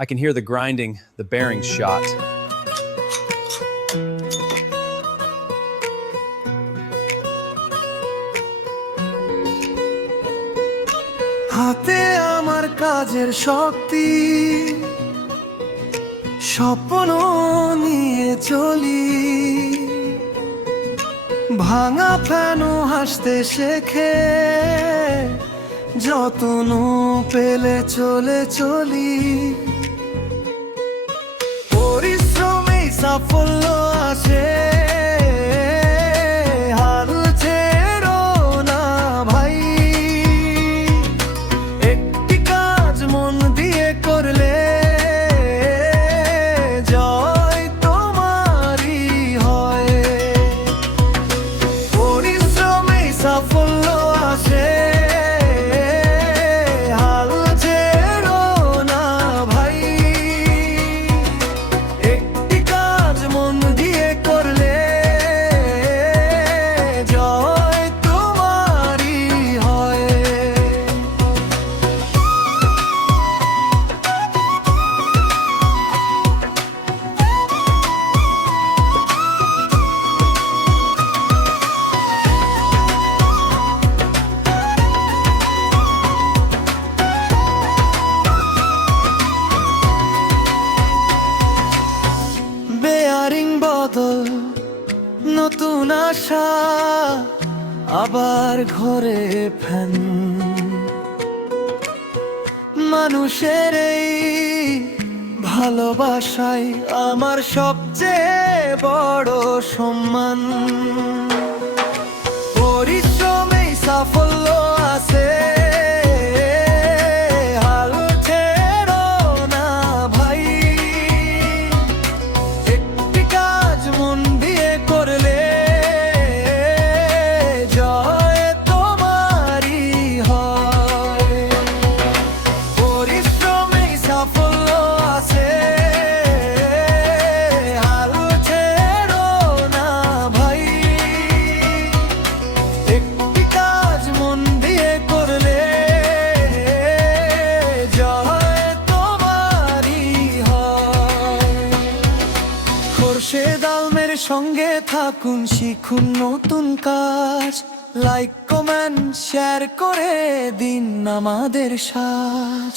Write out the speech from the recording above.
I can hear the grinding, the bearings shot. হাতে আমার কাজের শক্তি, স্বপ্ন নিয়ে চলি। ভাঙা ফেনো হাসতে শেখে, যত্ন পেলে চলে চলি। পরিশ্রমে সাফল্য আসে, হাল ছেড়ো না ভাই। একটি কাজ মন দিয়ে করলে জয় তোমারই হয়। পরিশ্রমে সাফল্য আসে, বদল নতুন আশা, আবার ঘরে ফেন। মানুষের এই ভালোবাসাই আমার সবচেয়ে বড় সম্মান। পরিশ্রমেই সাফল্য আছে, দালমের সঙ্গে থাকুন, শিখুন নতুন কাজ। লাইক কমেন্ট শেয়ার করে দিন আমাদের সাজ।